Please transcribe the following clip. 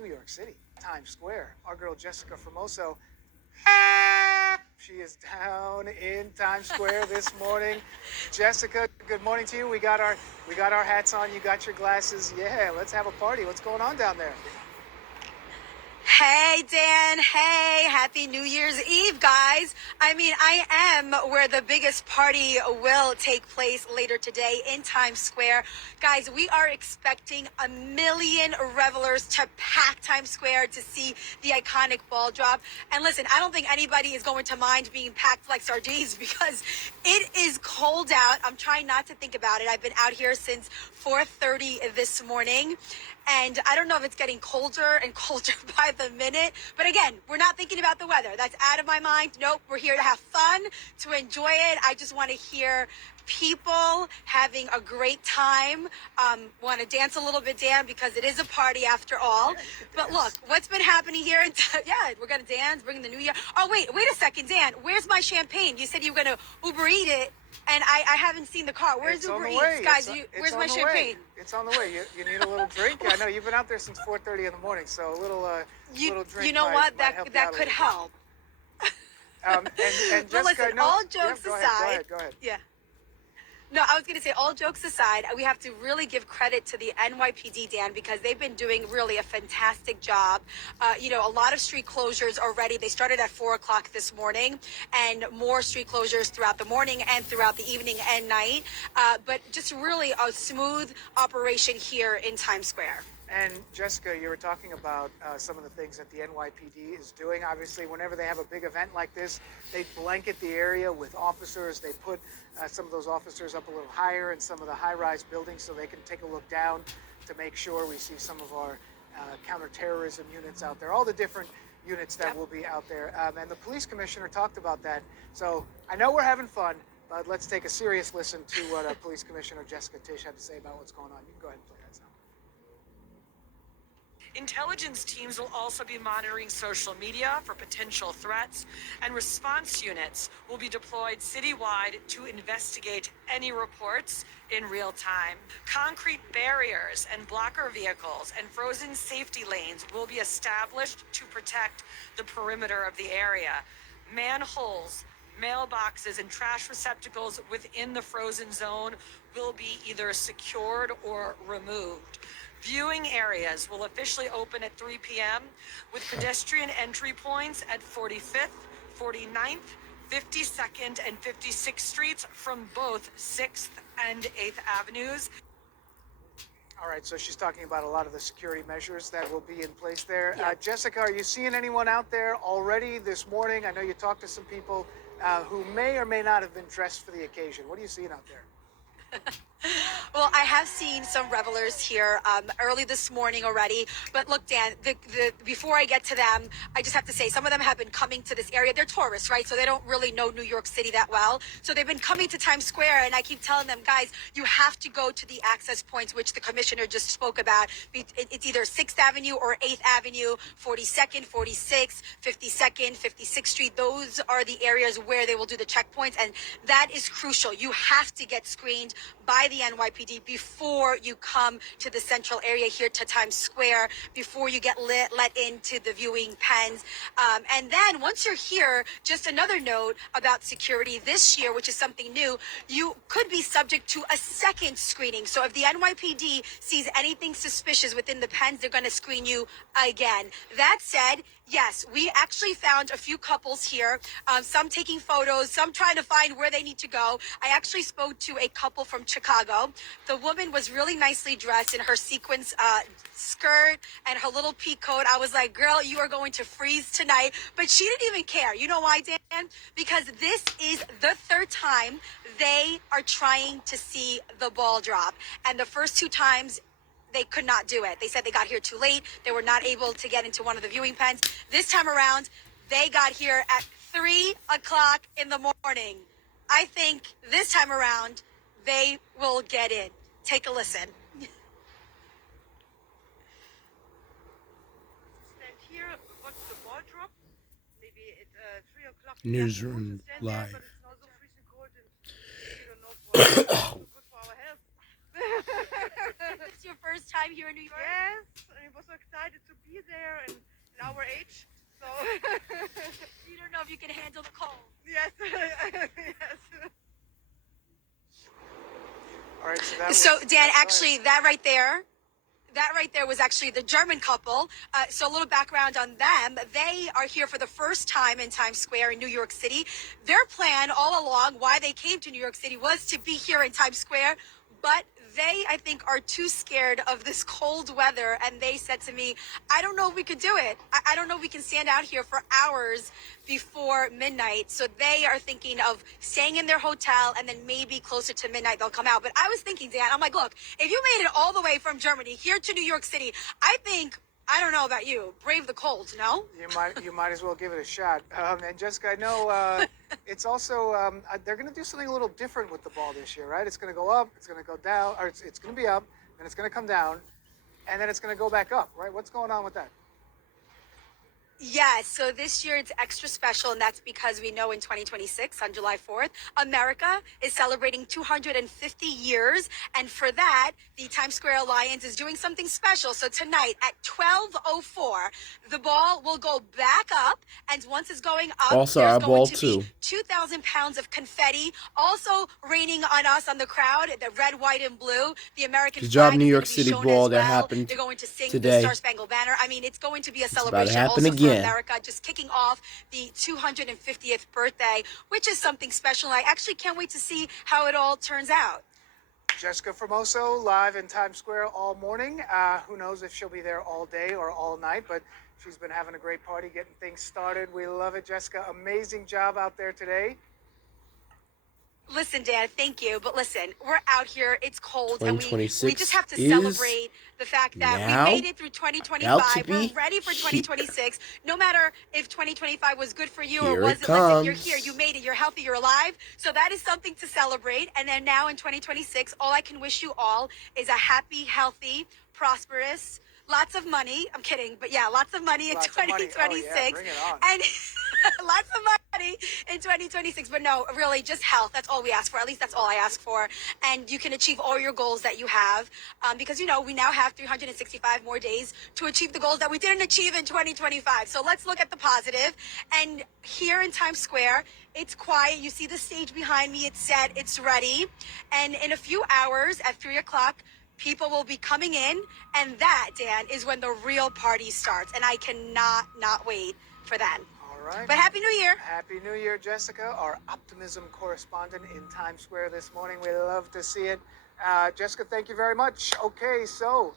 New York City, Times Square. Our girl Jessica Formoso, she is down in Times Square this morning. Jessica, good morning to you. We got our hats on. You got your glasses. Yeah, let's have a party. What's going on down there? Hey, Dan. Hey, happy New Year's Eve, guys. I mean, I am where the biggest party will take place later today in Times Square. Guys, we are expecting 1 million revelers to pack Times Square to see the iconic ball drop. And listen, I don't think anybody is going to mind being packed like sardines because it is cold out. I'm trying not to think about it. I've been out here since 4:30 this morning. And I don't know if it's getting colder and colder by the minute. But again, we're not thinking about the weather. That's out of my mind. Nope, we're here to have fun, to enjoy it. I just want to hear people having a great time. Want to dance a little bit, Dan, because it is a party after all. But look, what's been happening here? Yeah, we're going to dance, bring the new year. Oh, wait a second, Dan. Where's my champagne? You said you were going to Uber Eat it. And I haven't seen the car. Where's Uber Eats? Guys, where's my champagne? It's on the way. You need a little drink? I know you've been out there since 4:30 in the morning, so a little drink. You know what? That could help. And But Jessica, listen, all jokes go aside. Go ahead. Yeah. No, I was going to say, all jokes aside, we have to really give credit to the NYPD, Dan, because they've been doing really a fantastic job. A lot of street closures already. They started at 4 o'clock this morning, and more street closures throughout the morning and throughout the evening and night. But just really a smooth operation here in Times Square. And Jessica, you were talking about some of the things that the NYPD is doing. Obviously, whenever they have a big event like this, they blanket the area with officers. They put some of those officers up a little higher in some of the high-rise buildings so they can take a look down to make sure we see some of our counterterrorism units out there, all the different units that will be out there. And the police commissioner talked about that. So I know we're having fun, but let's take a serious listen to what Police Commissioner Jessica Tisch had to say about what's going on. You can go ahead and play that sound. Intelligence teams will also be monitoring social media for potential threats, and response units will be deployed citywide to investigate any reports in real time. Concrete barriers and blocker vehicles and frozen safety lanes will be established to protect the perimeter of the area. Manholes, mailboxes, and trash receptacles within the frozen zone will be either secured or removed. Viewing areas will officially open at 3 p.m. with pedestrian entry points at 45th, 49th, 52nd, and 56th Streets from both 6th and 8th Avenues. All right, so she's talking about a lot of the security measures that will be in place there. Yeah. Jessica, are you seeing anyone out there already this morning? I know you talked to some people who may or may not have been dressed for the occasion. What are you seeing out there? Well, I have seen some revelers here early this morning already. But look, Dan, before I get to them, I just have to say some of them have been coming to this area. They're tourists, right? So they don't really know New York City that well. So they've been coming to Times Square, and I keep telling them, guys, you have to go to the access points, which the commissioner just spoke about. It's either 6th Avenue or 8th Avenue, 42nd, 46th, 52nd, 56th Street. Those are the areas where they will do the checkpoints, and that is crucial. You have to get screened by the NYPD before you come to the central area here to Times Square, before you get let into the viewing pens. And then once you're here, just another note about security this year, which is something new, you could be subject to a second screening. So if the NYPD sees anything suspicious within the pens, they're going to screen you again. That said, yes, we actually found a few couples here, some taking photos, some trying to find where they need to go. I actually spoke to a couple from Chicago. The woman was really nicely dressed in her sequins skirt and her little pea coat. I was like, girl, you are going to freeze tonight. But she didn't even care. You know why, Dan? Because this is the third time they are trying to see the ball drop. And the first two times, they could not do it. They said they got here too late. They were not able to get into one of the viewing pens. This time around, they got here at 3 o'clock in the morning. I think this time around, they will get in. Take a listen. Stand here, watch the ball drop. Maybe at 3 o'clock. Newsroom Stand there, live. but it's not so freezing cold, and we don't know for good for our health. Is this your first time here in New York? Yes, I was so excited to be there and in our age. So You don't know if you can handle the cold. yes, yes. All right, so that was. So, Dan, Go actually, ahead. that right there was actually the German couple. So a little background on them. They are here for the first time in Times Square in New York City. Their plan all along, why they came to New York City, was to be here in Times Square. But they, I think, are too scared of this cold weather. And they said to me, I don't know if we could do it. I don't know if we can stand out here for hours before midnight. So they are thinking of staying in their hotel and then maybe closer to midnight they'll come out. But I was thinking, Dan, I'm like, look, if you made it all the way from Germany here to New York City, I think, I don't know about you, brave the cold, no? You might as well give it a shot. And Jessica, I know it's also they're going to do something a little different with the ball this year, right? It's going to go up, it's going to go down, or it's going to be up, then it's going to come down, and then it's going to go back up, right? What's going on with that? Yeah, so this year it's extra special, and that's because we know in 2026, on July 4th, America is celebrating 250 years. And for that, the Times Square Alliance is doing something special. So tonight at 12:04, the ball will go back up. And once it's going up, Also, there's our going ball to too. be 2,000 pounds of confetti, also raining on us, on the crowd, the red, white, and blue. The American Good job, flag New is York going to be City shown ball. as That well. happened They're going to sing today. the Star Spangled Banner. I mean, it's going to be a about to celebration happen also for again. America, just kicking off the 250th birthday, which is something special. I actually can't wait to see how it all turns out. Jessica Formoso live in Times Square all morning. Who knows if she'll be there all day or all night, but she's been having a great party, getting things started. We love it, Jessica. Amazing job out there today. Listen, Dan, thank you. But listen, we're out here. It's cold, and we 2026 just have to is celebrate the fact that now we made it through about 2025. to We're be ready for here. 2026. No matter if 2025 was good for you or Here it wasn't, listen, you're here. comes. You made it. You're healthy. You're alive. So that is something to celebrate. And then now in 2026, all I can wish you all is a happy, healthy, prosperous, lots of money. I'm kidding, but yeah, lots of money in Lots of money. 2026. Oh, yeah, bring it on. And lots of money in 2026. But no, really, just health. That's all we ask for. At least that's all I ask for. And you can achieve all your goals that you have because, you know, we now have 365 more days to achieve the goals that we didn't achieve in 2025. So let's look at the positive. And here in Times Square, it's quiet. You see the stage behind me. It's set. It's ready. And in a few hours at 3 o'clock, people will be coming in, and that, Dan, is when the real party starts. And I cannot not wait for that. All right. But Happy New Year. Happy New Year, Jessica, our optimism correspondent in Times Square this morning. We love to see it. Jessica, thank you very much. Okay, so